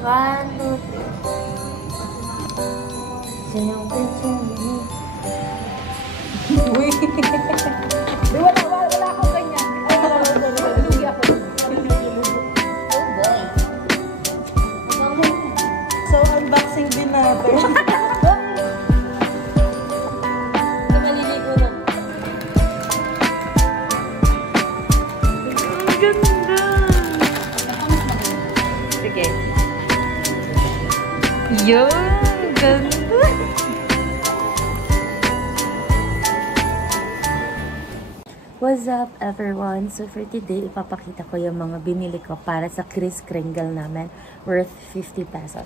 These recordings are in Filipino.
1, 2, 3. Uy! Di, wala akong ganyan. Lugi ako. Oh boy. So, unboxing din natin. Maliligo na. Ang ganda! Sige. Yun! Ganda! What's up everyone? So for today, ipapakita ko yung mga binili ko para sa Kris Kringle namin worth 50 pesos.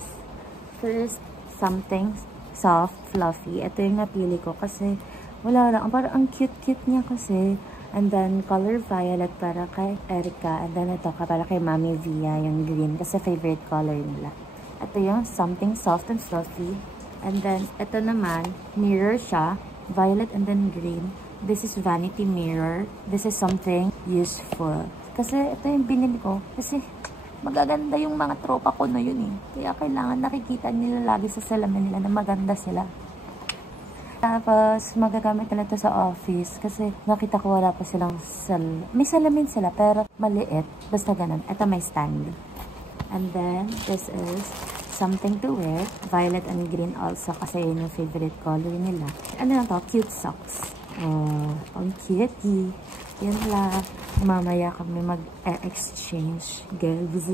First, something soft, fluffy. Ito yung napili ko kasi wala lang. Parang ang cute-cute niya kasi. And then, color violet para kay Erica. And then, ito para kay Mami Via, yung green. Kasi favorite color nila. Ito yung something soft and fluffy. And then, ito naman, mirror siya. Violet and then green. This is vanity mirror. This is something useful. Kasi ito yung binili ko. Kasi magaganda yung mga tropa ko na yun eh. Kaya kailangan nakikita nila lagi sa salamin nila na maganda sila. Tapos magagamit nila ito sa office. Kasi nakita ko wala pa silang may salamin sila pero maliit. Basta ganun. Ito may stand. And then this is something to wear. Violet and green also kasi yun yung favorite color nila. And then ito, cute socks. Ang cute. Yan lang. Mamaya kami mag-exchange. Girls,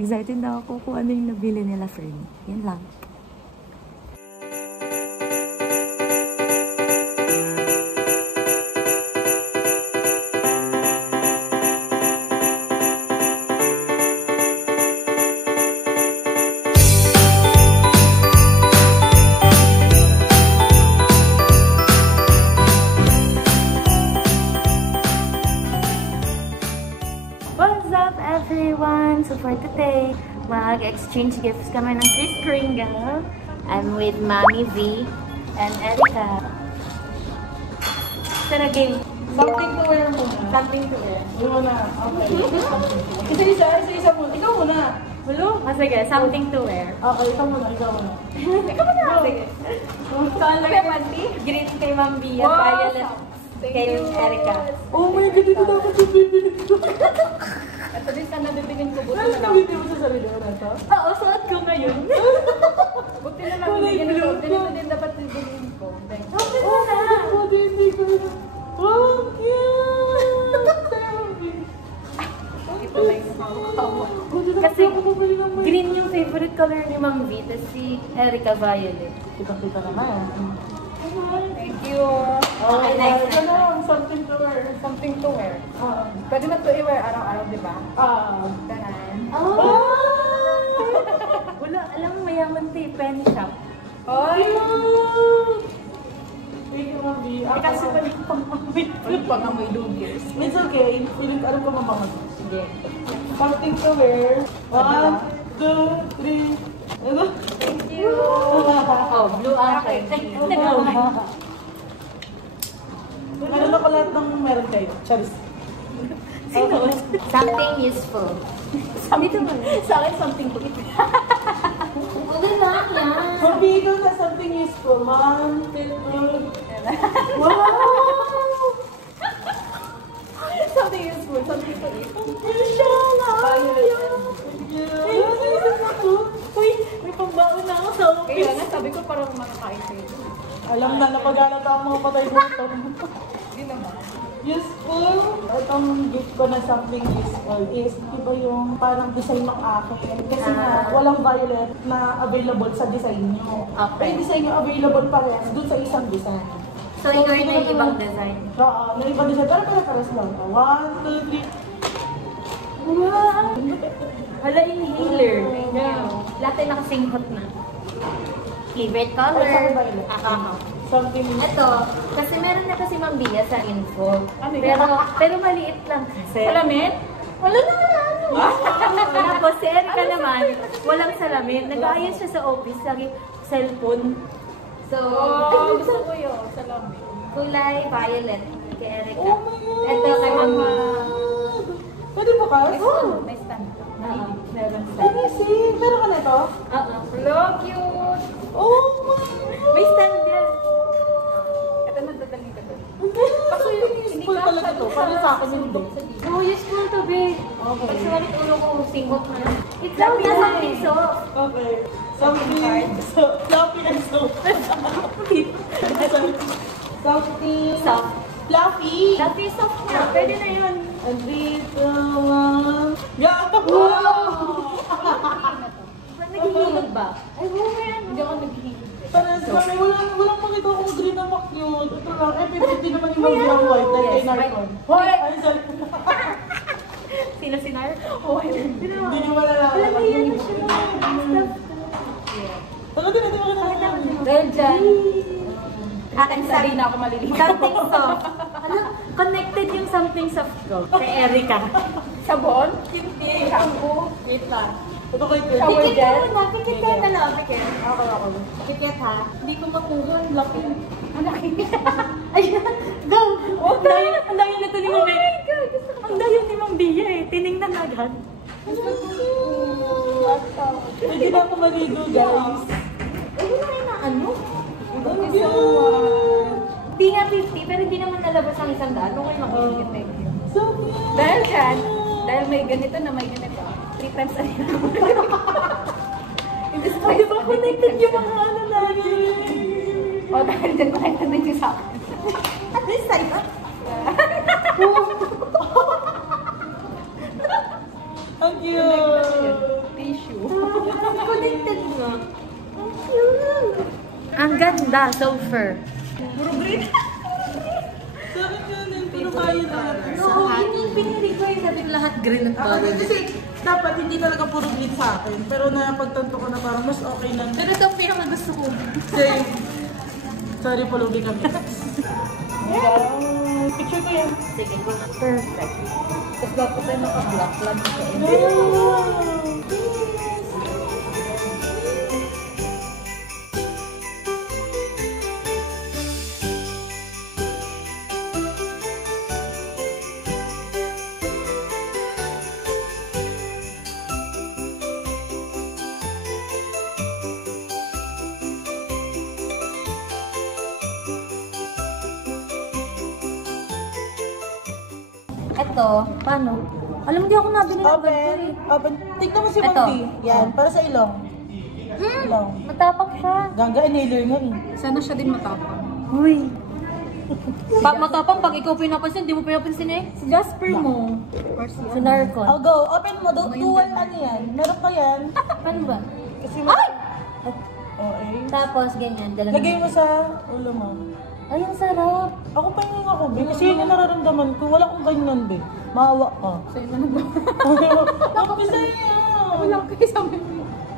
excited na ako kung ano yung nabili nila for me. Yan lang. Everyone! So for today, mag-exchange gifts kami ng Kris Kringle. I'm with Mami V and Erica. Tara game. Something to wear muna. Something to wear. Yun muna. Okay. Isa muna. Ikaw muna. Hello? Sige, something to wear. Okay, ikaw muna. Ikaw muna. Sige. Color panty. Green kay Ma'am V at violet kay Erica. Oh my God, ito dapat yung bibili ko. Ito din sana bibigyan ko. Buti Ano na lang. bibili mo sa sarili mo na ito? Oo, suot ko ngayon. Buti na lang bibigyan ko. Ganito din dapat bibigyan ko. Okay na. Hindi ko na. Oh, cute! Ito na yung kasi green yung favorite color ni Ma'am V. Tapos si Erica violet. Kita-kita naman. Thank you. Okay, next. Ito na, something to wear. Something to wear. Pwede na ito i-wear araw-araw, di ba? Ganan. Wala, alam mo, mayaman ito eh. Penny shop. Ay! Thank you, Mami. Kasi pa rin pang-amoy lugis. It's okay. Feeling alam ko mabangon. Sige. Something to wear. 1, 2, 3. Ano? Thank you. Oh, blue akin. Ano na pala lahat ng meron kayo? Charis. Something useful. Dito mo. Sa akin, something to eat. Huwag na yan. Mabigo na something useful. 1, 2, 3. Wow! Something useful. Something to eat. Uy, may pambaon na ako sa office. Kaya nga, sabi ko parang makakain kayo. Alam na, napag-alata ang mga patay dito. Hindi naman. Useful. Itong gift ko na something useful is, iba yung parang design ng akin. Kasi nga, walang violet na available sa design nyo. Okay. Yung design nyo available parehas dun sa isang design. So, ikaw yung may ibang design? Oo, may ibang design. Pero pare-pares lang. 1, 2, 3. Wow! Hala, inhaler. Lahat ay nakasinghot na. Favorite color? Something ito, kasi meron na kasi Ma'am Bia sa info. Pero maliit lang kasi. Salamin? Wala naman. Tapos si Erica naman, walang salamin. Nag-aayos siya sa office, lagi cellphone. So, gusto ko yun, salamin. Kulay violet kay Erica. Oh my God! Ito kay Ma'am Bia. Pwede bukas? Oo, may stand. Meron stand. Amazing! Meron ka na Sabi na something soft. Okay. Something. Fluffy and soft. Something. Soft. Fluffy. Fluffy soft na. Pwede na yun. Andito yeah, ito po! Naghihilog ba? Ay, wala yan. Hindi ako naghihilog. Parang kami, walang makita akong green na cute. Ito lang, FFD naman yung mag-young white dahil kay Narcon. Hoy! Ay, sorry. Sino si Narcon? Hoy! Hindi nyo malalaman. Alam mo yan na siya. Tagatin natin mga natin. Dahil dyan, Akin sabi na ako maliligaw. something soft. Alam, connected yung something soft ko. Kay Erica. Sabon? Hindi. Shampoo? Wait lang. Ito kay Kurt. Shower Pikit gel? ka muna. Pikit ka na lang. Pikit. Okay, ako. Pikit ha. Hindi ko makuha. Ang laki. Ang laki. Ayun. Go! Ang dayo na ito ni Ma'am Bia. Ang dayo ni Ma'am Bia eh. Tinignan agad. Pwede na ako maligo, guys. Ayun na yun na ano? Thank you. Hindi nga 50, pero hindi naman nalabas ang 100. Okay, makikita eh. So cute. Dahil dyan, dahil may ganito na may ganito. 3 times a day. Di ba connected yung mga ano namin? O dahil dyan, connected din siya sa akin. At this side, ha? Ang cute. Tissue. Connected nga. Ang ganda, so fur. Puro green. Sa akin yun, puro kayo lahat. Oo, yung pinili ko yung sabi ko lahat green at Ako din kasi dapat hindi talaga puro green sa akin. Pero napagtanto ko na parang mas okay na. Pero ito ang pinaka gusto ko. Same. Sorry, pulubi kami. Wow. Picture ko yan. Sige, perfect. Tapos dapat tayo naka-black lang. Ito, paano? Alam mo, di ako nabili ng ganito Open. eh. Open. Tignan mo si Ito. Mami. Yan, para sa ilong. Ilong. Matapang siya. Ganga, inhaler nga eh. Sana siya din matapang. Uy. Pag matapang, pag ikaw pinapansin, di mo pinapansin eh. Si Jasper mo. Si Narcon. Oh, go. Open mo. Dual ano yan. Meron pa yan. Paano ba? Kasi Ay! Okay. Tapos, ganyan. Dala Lagay mo sa ulo mo. Ay, ang sarap. Ako pa yung ako, be. Kasi yun yung nararamdaman ko. Wala akong ganyan, be. Maawa ka. Sa'yo na nag- Ako sa'yo. Walang kayo sa amin.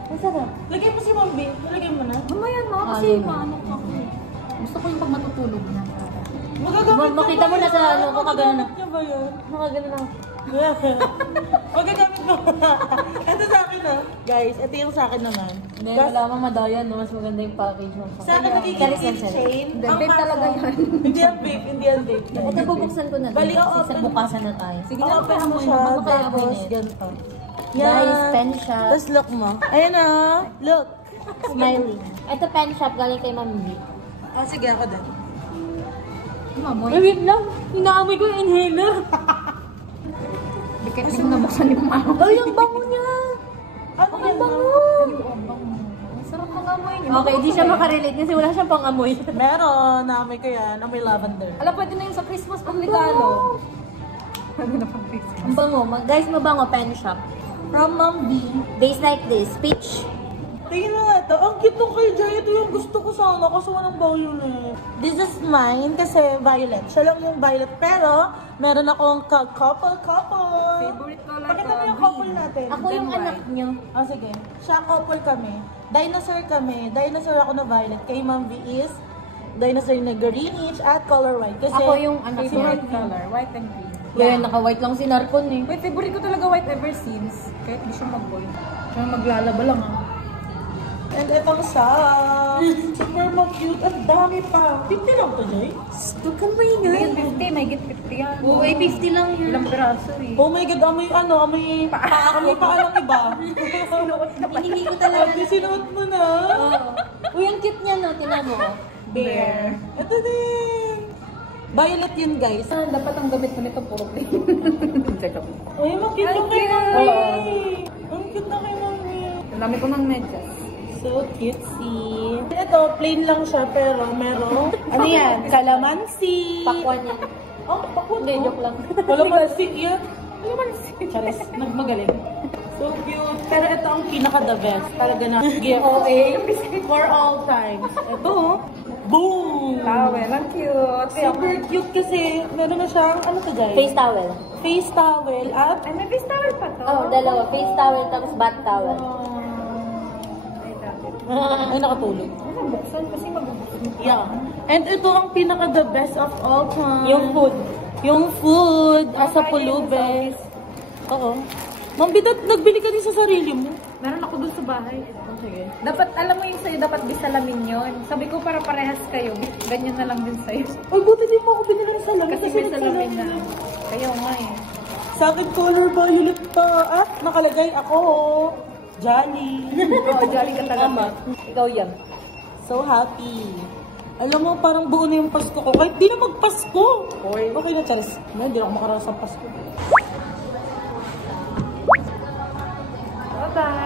Ang sarap. Lagay mo si Mami. Lagay mo na. Mamaya na, kasi Ano? paano ka ako. Gusto ko yung pag matutulog na. Magagamit Makita mo na sa ano, kung kagano na. Magagamit niya ba yun? Nakagano na. Magagamit mo. Ito sa akin, ah. Guys, ito yung sa akin naman. Hindi, Gas- wala mang madayan, no? Mas maganda yung package mo. Sa akin nagiging Charis yan, gift charis. chain. Hindi, Ang vape kaso- talaga yan. Hindi yan vape, hindi yan vape. Ito, bubuksan ko na din. Balik, Kasi sa open. bukasan na tayo. Sige Sige, na, open mo amoy siya. mo. Ano kaya Tapos, amoy niya? ganito. Guys, pen shop. Tapos look mo. Ayan ah. Look. Smiley. Ito pen shop, galing kay Ma'am B. Ah, sige ako din. Mamoy. Ay, wait lang. Inaamoy ko yung inhaler. Bikit mo nabuksan yung mama. Ay, ang bango niya. Ano yan? Ang sarap ng amoy niya. Okay, di siya makarelate kasi wala siyang pang-amoy. Meron. Naamoy ko yan. Amoy lavender. Alam, pwede na yung sa Christmas pang regalo. Pwede na pang Christmas. Ang bango. Guys, mabango pen shop. From Ma'am B. Days like this. Peach. Tingnan mo nga ito. Ang cute nung kay Jay. Ito yung gusto ko sana kasi walang violet. This is mine kasi violet. Siya lang yung violet. Pero, meron akong couple. Favorite color Pakita mo ko, yung couple natin. Ako yung Then anak niyo. Oh, sige. Siya couple kami. Dinosaur kami. Dinosaur ako na violet. Kay Ma'am V is dinosaur na greenish at color white. Kasi Ako yung anak niyo. Favorite color, white and green. Kaya naka-white lang si Narcon eh. Wait, favorite ko talaga white ever since. Kahit di siya mag-boy. Kaya maglalaba lang ah. And itong socks. Super cute. Ang dami pa. 50 lang to, Jay. Huwag kang maingay. May 50, may get 50 yan. Oo, eh, 50 lang yun. Ilang piraso eh. Oh my God, amoy amoy paa ng iba. Hinihingi ko talaga. Ate, sinuot mo na. Oo. Uy, ang cute niya no. Tinan mo. Oh. Bear. Ito din. Violet yun, guys. Dapat ang gamit ko nito puro plain. Check up. Uy, ang cute na kay Mami. Ang cute na kay Mami. Dami ko ng medyas. So cutesy. Ito, plain lang siya pero merong, ano yan? Calamansi. Pakwan yan. Oh, pakwan. Hindi, joke lang. Calamansi yan. Calamansi. Charis, nagmagaling. So cute. Pero ito ang pinaka-the best. Talaga na giveaway for all times. Ito, boom! Towel, ang cute. Super cute kasi meron na siyang, ano to dyan? Face towel. Face towel at Ay, may face towel pa to. Oh, dalawa. Face towel tapos bath towel. Ay, dapat. ay nakatulog. Ano, buksan kasi magbubuksan. Yeah. And ito ang pinaka-the best of all time. Yung food. Yung food. Asa pulube. Oo. Ma'am, bidat, nagbili ka din sa sarili mo. Meron ako dun sa bahay. Ito. Sige. Dapat, alam mo yung sa'yo, dapat bisalamin yun. Sabi ko para parehas kayo, ganyan na lang din sa'yo. Ay, buti din mo ako binili ng salamin. Kasi may salamin na. Kayo nga eh. Sa akin, color violet pa. At nakalagay ako. Jolly. Oo, jolly ka talaga. Ikaw yan. So happy. Alam mo, parang buo na yung Pasko ko. Kahit di na magpasko. Okay na, Charis. Hindi ako makaraos sa Pasko. Bye-bye.